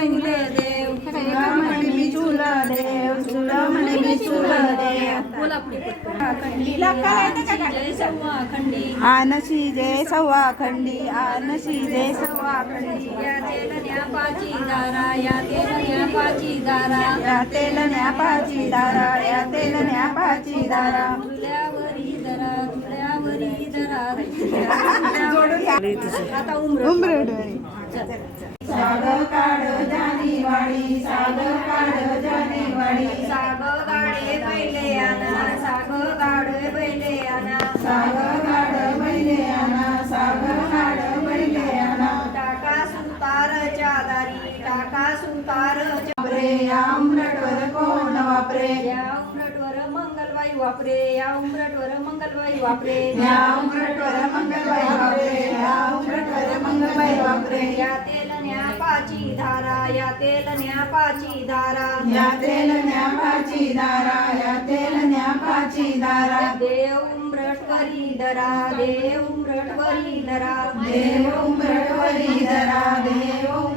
देव तुला म्हणे मी चूल देव तुला म्हणे मी चूल देव जय सव्वा खंडी आनशी जय सव्वा खंडी आनशी जय सव्वा खंडी या तेल न्यापाची दारा या तेल न्यापाची दारा या तेल न्यापाची दारा या तेल न्यापाची दारा तुल्यावरी दरा तुल्यावरी दरा आता उमरडवरी साग काढ जानेवाडी साग काढ जानेवाडी साग गाडे बैले आना साग गाडे बैले आना साग काढ बैले आणा साग काढ बैले आणा टाका सुतारच्या दारी टाका सुतारच्या वापरे या उमरटवर कोण वापरे या उमरटवर मंगलबाई वापरे या उमरटवर मंगलबाई वापरे या उमरटवर मंगलबाई वापरे या उमरटवर मंगलबाई वापरे या तेल न्यापाची धारा या तेल न्यापाची धारा या तेल न्यापाची दारा या तेल न्यापाची दारा देव उमरटवरी धरा देव उमरटवरी धरा देव उमरटवरी धरा देव